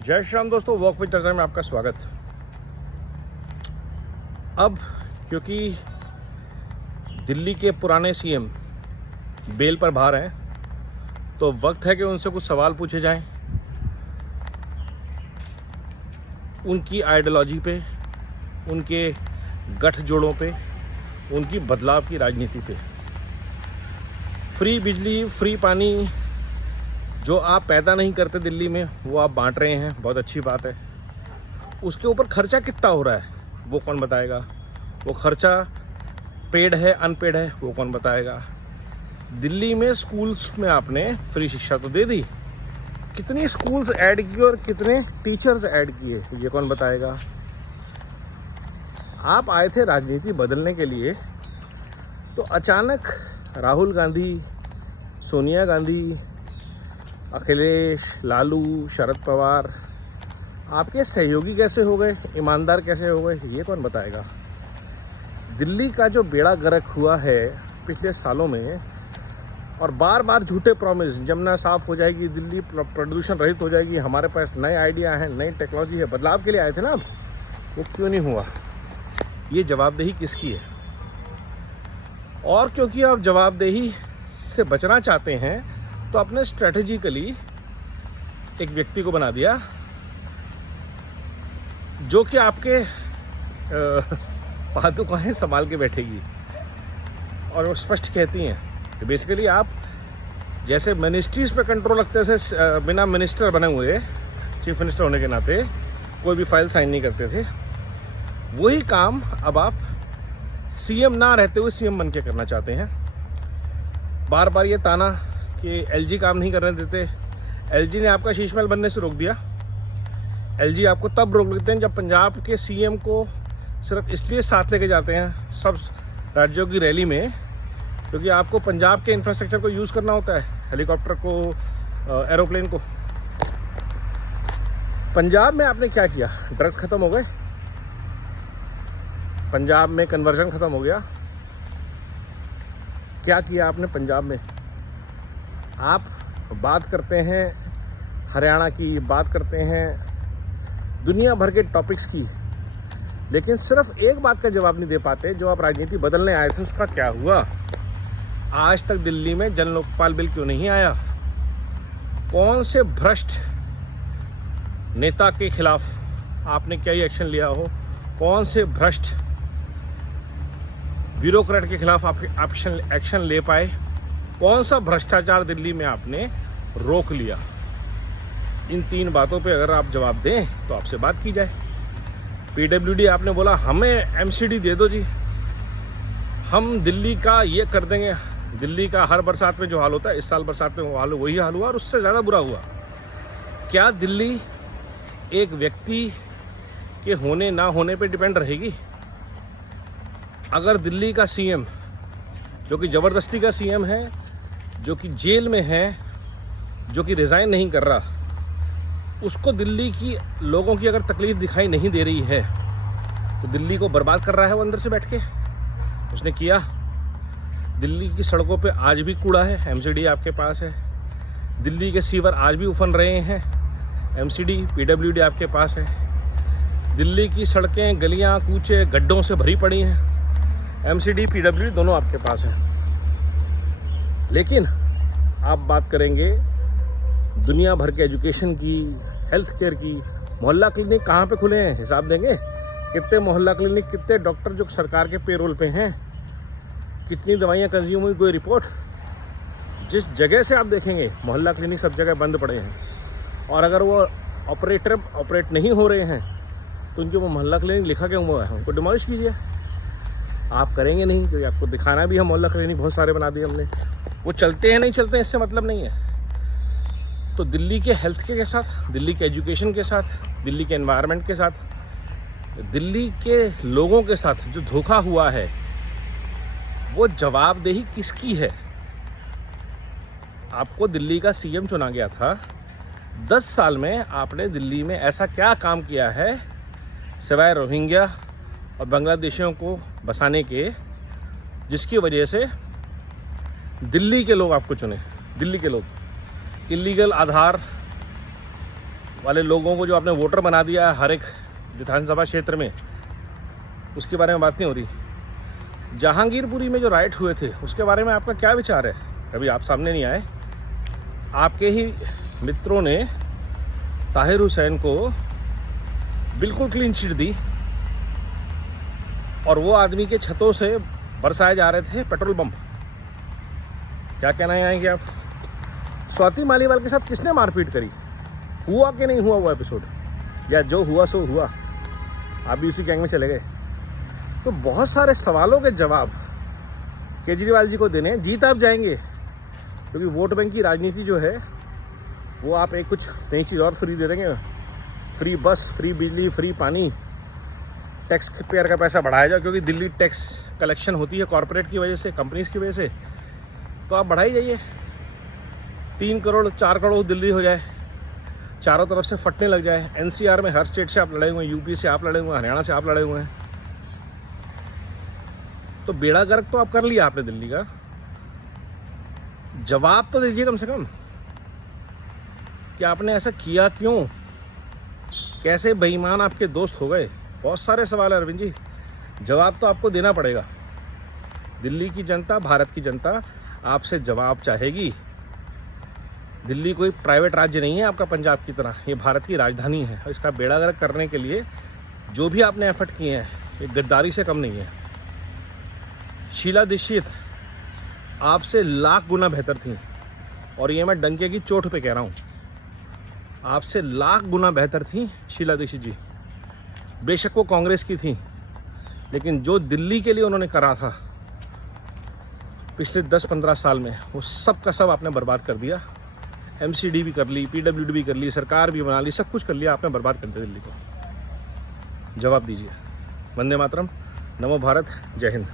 जय श्री राम दोस्तों, walk with चर्चा में आपका स्वागत। अब क्योंकि दिल्ली के पुराने सीएम बेल पर बाहर हैं, तो वक्त है कि उनसे कुछ सवाल पूछे जाएं उनकी आइडियोलॉजी पे, उनके गठजोड़ों पे, उनकी बदलाव की राजनीति पे। फ्री बिजली, फ्री पानी जो आप पैदा नहीं करते दिल्ली में, वो आप बांट रहे हैं, बहुत अच्छी बात है। उसके ऊपर खर्चा कितना हो रहा है वो कौन बताएगा? वो खर्चा पेड है, अनपेड है, वो कौन बताएगा? दिल्ली में स्कूल्स में आपने फ्री शिक्षा तो दे दी, कितनी स्कूल्स ऐड की और कितने टीचर्स ऐड किए ये कौन बताएगा? आप आए थे राजनीति बदलने के लिए, तो अचानक राहुल गांधी, सोनिया गांधी, अखिलेश, लालू, शरद पवार आपके सहयोगी कैसे हो गए, ईमानदार कैसे हो गए, ये कौन बताएगा? दिल्ली का जो बेड़ा गर्क हुआ है पिछले सालों में, और बार बार झूठे प्रॉमिस, जमुना साफ हो जाएगी, दिल्ली प्रदूषण रहित हो जाएगी, हमारे पास नए आइडिया हैं, नई टेक्नोलॉजी है, बदलाव के लिए आए थे ना, अब वो क्यों नहीं हुआ? ये जवाबदेही किसकी है? और क्योंकि आप जवाबदेही से बचना चाहते हैं, तो आपने स्ट्रेटेजिकली एक व्यक्ति को बना दिया जो कि आपके पादुकाएं संभाल के बैठेगी, और वो स्पष्ट कहती हैं कि बेसिकली आप जैसे मिनिस्ट्रीज पे कंट्रोल रखते थे, बिना मिनिस्टर बने हुए, चीफ मिनिस्टर होने के नाते कोई भी फाइल साइन नहीं करते थे, वही काम अब आप सीएम ना रहते हुए सीएम बन के करना चाहते हैं। बार बार ये ताना कि एलजी काम नहीं करने देते, एलजी ने आपका शीश महल बनने से रोक दिया। एलजी आपको तब रोक लेते हैं जब पंजाब के सीएम को सिर्फ इसलिए साथ लेके जाते हैं सब राज्यों की रैली में, क्योंकि आपको पंजाब के इंफ्रास्ट्रक्चर को यूज़ करना होता है, हेलीकॉप्टर को, एरोप्लेन को। पंजाब में आपने क्या किया? ड्रग्स खत्म हो गए, पंजाब में कन्वर्जन खत्म हो गया। क्या किया आपने पंजाब में? आप बात करते हैं हरियाणा की, बात करते हैं दुनिया भर के टॉपिक्स की, लेकिन सिर्फ एक बात का जवाब नहीं दे पाते, जो आप राजनीति बदलने आए थे उसका क्या हुआ? आज तक दिल्ली में जन लोकपाल बिल क्यों नहीं आया? कौन से भ्रष्ट नेता के खिलाफ आपने क्या ही एक्शन लिया हो? कौन से भ्रष्ट ब्यूरोक्रेट के खिलाफ आप एक्शन ले पाए? कौन सा भ्रष्टाचार दिल्ली में आपने रोक लिया? इन तीन बातों पे अगर आप जवाब दें तो आपसे बात की जाए। पीडब्ल्यूडी आपने बोला हमें एमसीडी दे दो जी, हम दिल्ली का ये कर देंगे। दिल्ली का हर बरसात में जो हाल होता है, इस साल बरसात में वही हाल हुआ और उससे ज़्यादा बुरा हुआ। क्या दिल्ली एक व्यक्ति के होने ना होने पे डिपेंड रहेगी? अगर दिल्ली का सीएम, जो कि ज़बरदस्ती का सीएम है, जो कि जेल में है, जो कि रिज़ाइन नहीं कर रहा, उसको दिल्ली की लोगों की अगर तकलीफ दिखाई नहीं दे रही है, तो दिल्ली को बर्बाद कर रहा है वो अंदर से बैठ के। उसने किया। दिल्ली की सड़कों पे आज भी कूड़ा है, एमसीडी आपके पास है। दिल्ली के सीवर आज भी उफन रहे हैं, एमसीडी, पीडब्ल्यूडी आपके पास है। दिल्ली की सड़कें, गलियां, कूचे गड्ढों से भरी पड़ी हैं, एमसीडी, पीडब्ल्यूडी दोनों आपके पास है। लेकिन आप बात करेंगे दुनिया भर के एजुकेशन की, हेल्थ केयर की। मोहल्ला क्लिनिक कहाँ पे खुले हैं, हिसाब देंगे? कितने मोहल्ला क्लिनिक, कितने डॉक्टर जो सरकार के पेरोल पे हैं, कितनी दवाइयाँ कंज्यूम हुई, कोई रिपोर्ट? जिस जगह से आप देखेंगे मोहल्ला क्लिनिक सब जगह बंद पड़े हैं, और अगर वो ऑपरेट नहीं हो रहे हैं तो उनके वो मोहल्ला क्लिनिक लिखा क्यों हुआ है? उनको डिमोलिश कीजिए। आप करेंगे नहीं, क्योंकि आपको दिखाना भी है मोहल्ला क्लिनिक बहुत सारे बना दिए हमने। वो चलते हैं नहीं चलते हैं इससे मतलब नहीं है। तो दिल्ली के हेल्थ केयर के साथ, दिल्ली के एजुकेशन के साथ, दिल्ली के एनवायरनमेंट के साथ, दिल्ली के लोगों के साथ जो धोखा हुआ है, वो जवाबदेही किसकी है? आपको दिल्ली का सीएम चुना गया था, 10 साल में आपने दिल्ली में ऐसा क्या काम किया है सिवाय रोहिंग्या और बांग्लादेशियों को बसाने के, जिसकी वजह से दिल्ली के लोग आपको चुने? दिल्ली के लोग इलीगल आधार वाले लोगों को जो आपने वोटर बना दिया है हर एक विधानसभा क्षेत्र में, उसके बारे में बात नहीं हो रही। जहांगीरपुरी में जो राइट हुए थे उसके बारे में आपका क्या विचार है? कभी आप सामने नहीं आए। आपके ही मित्रों ने ताहिर हुसैन को बिल्कुल क्लीन चिट दी और वो आदमी के छतों से बरसाए जा रहे थे पेट्रोल बम। क्या कहना है कि आप स्वाति मालीवाल के साथ किसने मारपीट करी? हुआ कि नहीं हुआ वो एपिसोड, या जो हुआ सो हुआ, आप भी उसी गैंग में चले गए? तो बहुत सारे सवालों के जवाब केजरीवाल जी को देने। जीत आप जाएंगे क्योंकि वोट बैंक की राजनीति जो है वो आप एक कुछ नई चीज़ और फ्री दे देंगे। फ्री बस, फ्री बिजली, फ्री पानी, टैक्स पेयर का पैसा बढ़ाया जाए क्योंकि दिल्ली टैक्स कलेक्शन होती है कॉरपोरेट की वजह से, कंपनीज़ की वजह से, तो आप बढ़ाई जाइए। 3 करोड़ 4 करोड़ दिल्ली हो जाए, चारों तरफ से फटने लग जाए। एनसीआर में हर स्टेट से आप लड़े हुए हैं, यूपी से आप लड़े हुए हैं, हरियाणा से आप लड़े हुए हैं, तो बेड़ा गर्क तो आप कर लिया आपने दिल्ली का। जवाब तो दीजिए कम से कम कि आपने ऐसा किया क्यों? कैसे बेईमान आपके दोस्त हो गए? बहुत सारे सवाल है अरविंद जी, जवाब तो आपको देना पड़ेगा। दिल्ली की जनता, भारत की जनता आपसे जवाब चाहेगी। दिल्ली कोई प्राइवेट राज्य नहीं है आपका पंजाब की तरह, ये भारत की राजधानी है और इसका बेड़ा गर्क करने के लिए जो भी आपने एफर्ट किए हैं ये गद्दारी से कम नहीं है। शीला दीक्षित आपसे लाख गुना बेहतर थी और ये मैं डंके की चोट पे कह रहा हूँ, आपसे लाख गुना बेहतर थी शीला दीक्षित जी। बेशक वो कांग्रेस की थी, लेकिन जो दिल्ली के लिए उन्होंने करा था पिछले 10-15 साल में, वो सब का सब आपने बर्बाद कर दिया। एमसीडी भी कर ली, पीडब्ल्यूडी भी कर ली, सरकार भी बना ली, सब कुछ कर लिया आपने, बर्बाद कर दिया दिल्ली को। जवाब दीजिए। वंदे मातरम, नमो भारत, जय हिंद।